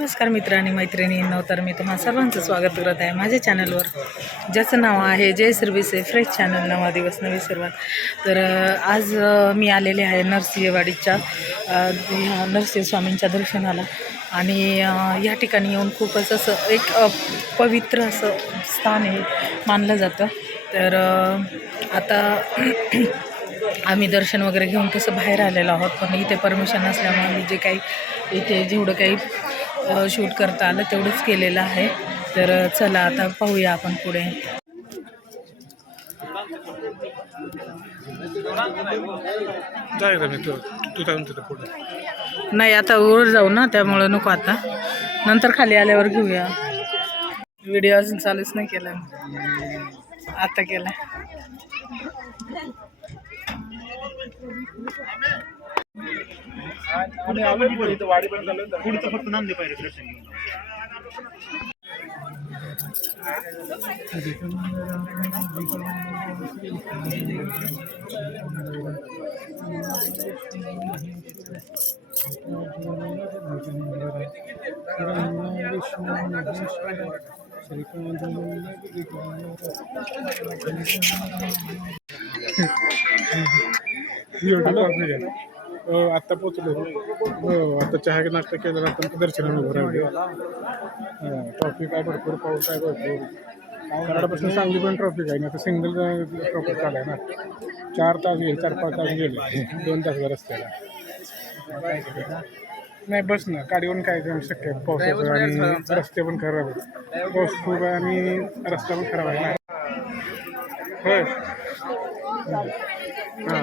नमस्कार मित्र आणि मैत्रिणींनो तर मी तुम्हा सर्वांचं स्वागत करत आहे माझ्या चॅनलवर. ज्याचं नाव आहे जय सर्विसे फ्रेश चॅनल नवा दिवस नवी सुरुवात. तर आज मी आलेले आहे नरसिंहवाडीच्या ह्या नरसिंह स्वामींच्या दर्शनाला. आणि या ठिकाणी येऊन खूपच असं एक पवित्र असं स्थान आहे मानलं जातं. तर आता आम्ही दर्शन वगैरे घेऊन तसं बाहेर आलेलो आहोत. पण इथे परमिशन असल्यामुळे जे काही इथे जेवढं काही शूट करता आलं तेवढंच केलेलं आहे. तर चला आता पाहूया आपण पुढे. नाही आता वर जाऊ ना त्यामुळं नको आता. नंतर खाली आल्यावर घेऊया. व्हिडिओ अजून चालूच नाही केला. आता केला. आम्ही आलो पुढे इथं वाडीपर्यंत आलो पुढचं फक्त नांदी पाहिजे दर्शन हो आत्ता पोचलो हो आता चहा नाश्ता केला आपण दर्शनाला उभं राहिलो. ट्रॉफिक आहे भरपूर पाऊस आहे भरपूर. कराडापासून सांगली पण ट्रॉफिक आहे ना आता सिंगल ट्रॉफिक चालू आहे ना. चार तास गेले चार पाच तास गेले. दोन तास रस्त्याला. नाही बस ना. गाडीवरून काय जाऊ शक्य आहे पावसाचं आणि रस्ते पण खराब आहेत. पाऊस खूप आहे आणि रस्ता पण खराब आहे ना. होय. हां.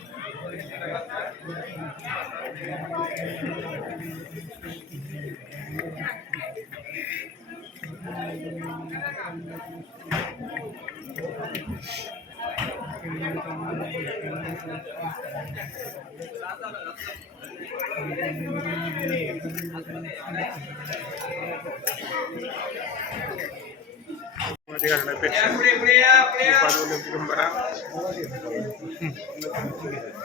Gracias.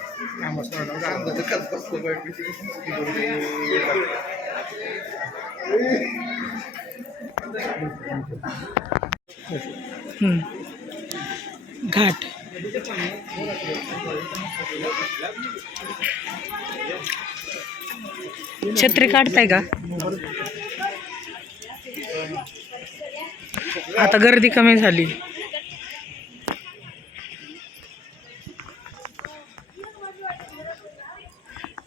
घाट. छत्री काढताय का? आता गर्दी कमी झाली.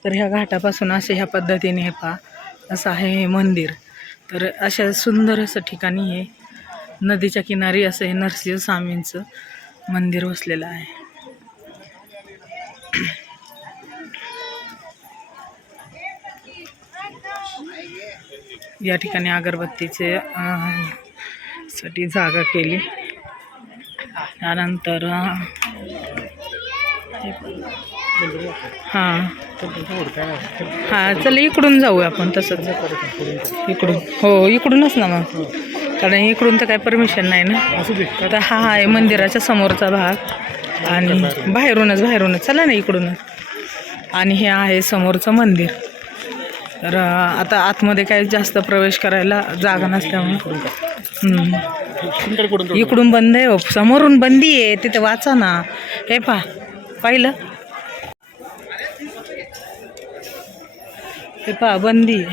तर ह्या घाटापासून असे ह्या पद्धतीने हे पहा असं आहे हे मंदिर. तर अशा सुंदर असं ठिकाणी हे नदीच्या किनारी असं हे नरसिंह स्वामींचं मंदिर वसलेलं आहे. या ठिकाणी अगरबत्तीचे साठी जागा केली. त्यानंतर हां. हां. चल इकडून जाऊ आपण तसंच. इकडून. हो इकडूनच ना मग. कारण इकडून तर काय परमिशन नाही ना. असू दे. तर हा आहे मंदिराच्या समोरचा भाग. आणि बाहेरूनच बाहेरूनच. चला ना इकडूनच आणि हे आहे समोरचं मंदिर. तर आता आतमध्ये काही जास्त प्रवेश करायला जागा नसल्यामुळे. इकडून बंद आहे हो. समोरून बंदी आहे. तिथे वाचा ना. हे पा पाहिलं? हे पहा बंदी.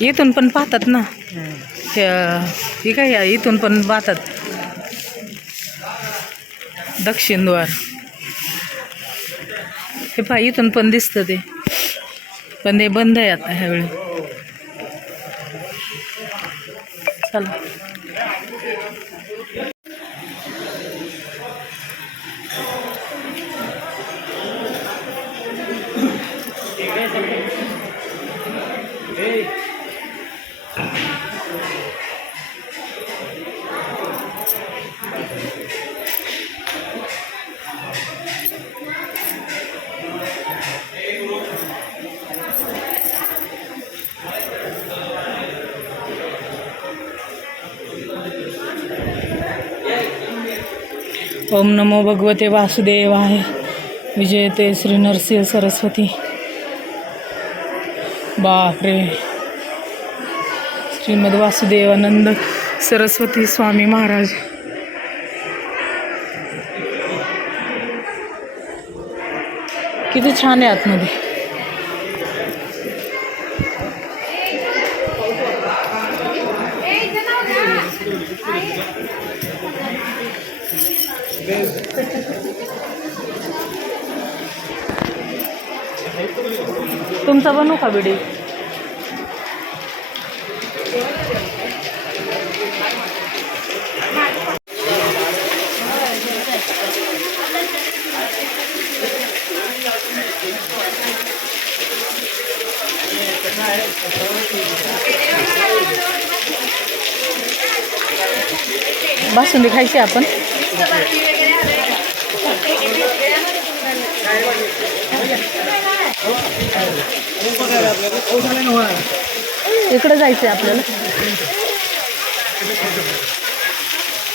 आहे इथून पण पाहतात ना. ते काय इथून पण पाहतात. दक्षिण द्वार. हे पहा इथून पण दिसतं ते. पण ते बंद आहे आता ह्यावेळी. चला. ओम नमो भगवते वासुदेवाय. विजयते श्री नरसिंह सरस्वती. बापरे. श्रीमद वासुदेवानंद सरस्वती स्वामी महाराज. किती छान आहे आतमध्ये. तुमचा बनवू का व्हिडिओ बासुंदी खायची आपण. इकडे जायचं आहे आपल्याला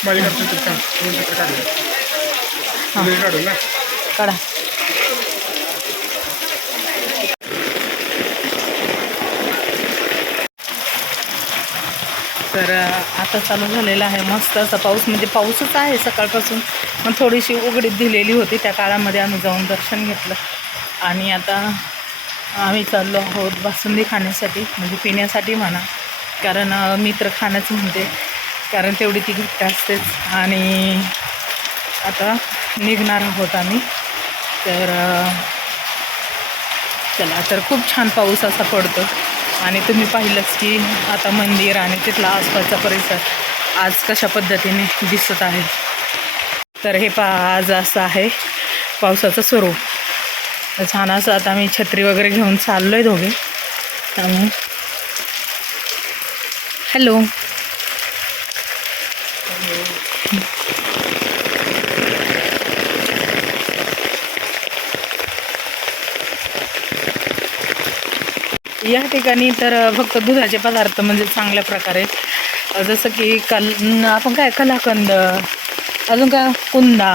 काढ दोन चित्र काढले दोन्ही काढू ना काढा तर आता चालू झालेला आहे मस्त असा पाऊस. म्हणजे पाऊसच आहे सकाळपासून पण थोडीशी उघडीत दिलेली होती. त्या काळामध्ये आम्ही जाऊन दर्शन घेतलं. आणि आता आम्ही चाललो आहोत बासुंदी खाण्यासाठी म्हणजे पिण्यासाठी म्हणा. कारण मित्र मी तर खाणंच म्हणते. कारण तेवढी ती घट्ट असतेच. आणि आता निघणार आहोत आम्ही. तर चला तर खूप छान पाऊस असा पडतो. आणि तुम्ही पाहिलंच की आता मंदिर आणि तिथला आसपासचा परिसर आज कशा पद्धतीने दिसत आहे. तर हे पा आज असं आहे. पावसाचं स्वरूप. तर छान असं आता आम्ही छत्री वगैरे घेऊन चाललो आहे दोघे. त्यामुळे हॅलो. या ठिकाणी तर फक्त दुधाचे पदार्थ म्हणजे चांगल्या प्रकारे जसं की कल आपण काय कलाकंद अजून काय कुंदा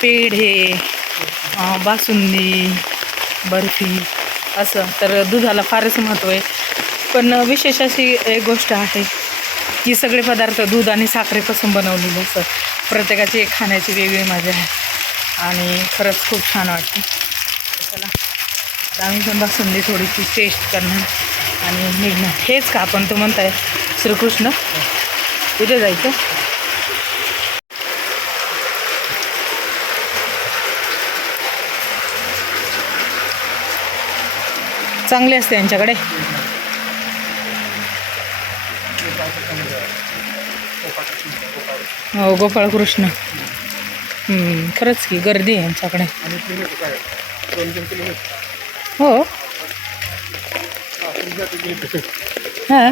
पेढे बासुंदी बर्फी असं. तर दुधाला फारच महत्त्व आहे. पण विशेष अशी एक गोष्ट आहे की सगळे पदार्थ दूध आणि साखरेपासून बनवलेले असं प्रत्येकाची एक खाण्याची वेगळी मजा आहे. आणि खरंच खूप छान वाटते. चला. आम्ही पण बासुंदी थोडीशी टेस्ट करणार आणि निघणार. हेच का आपण तू म्हणताय श्रीकृष्ण. कुठे जायचं? चांगले असते यांच्याकडे. हो गोपाळकृष्ण कृष्ण. खरंच की गर्दी आहे यांच्याकडे. हो हां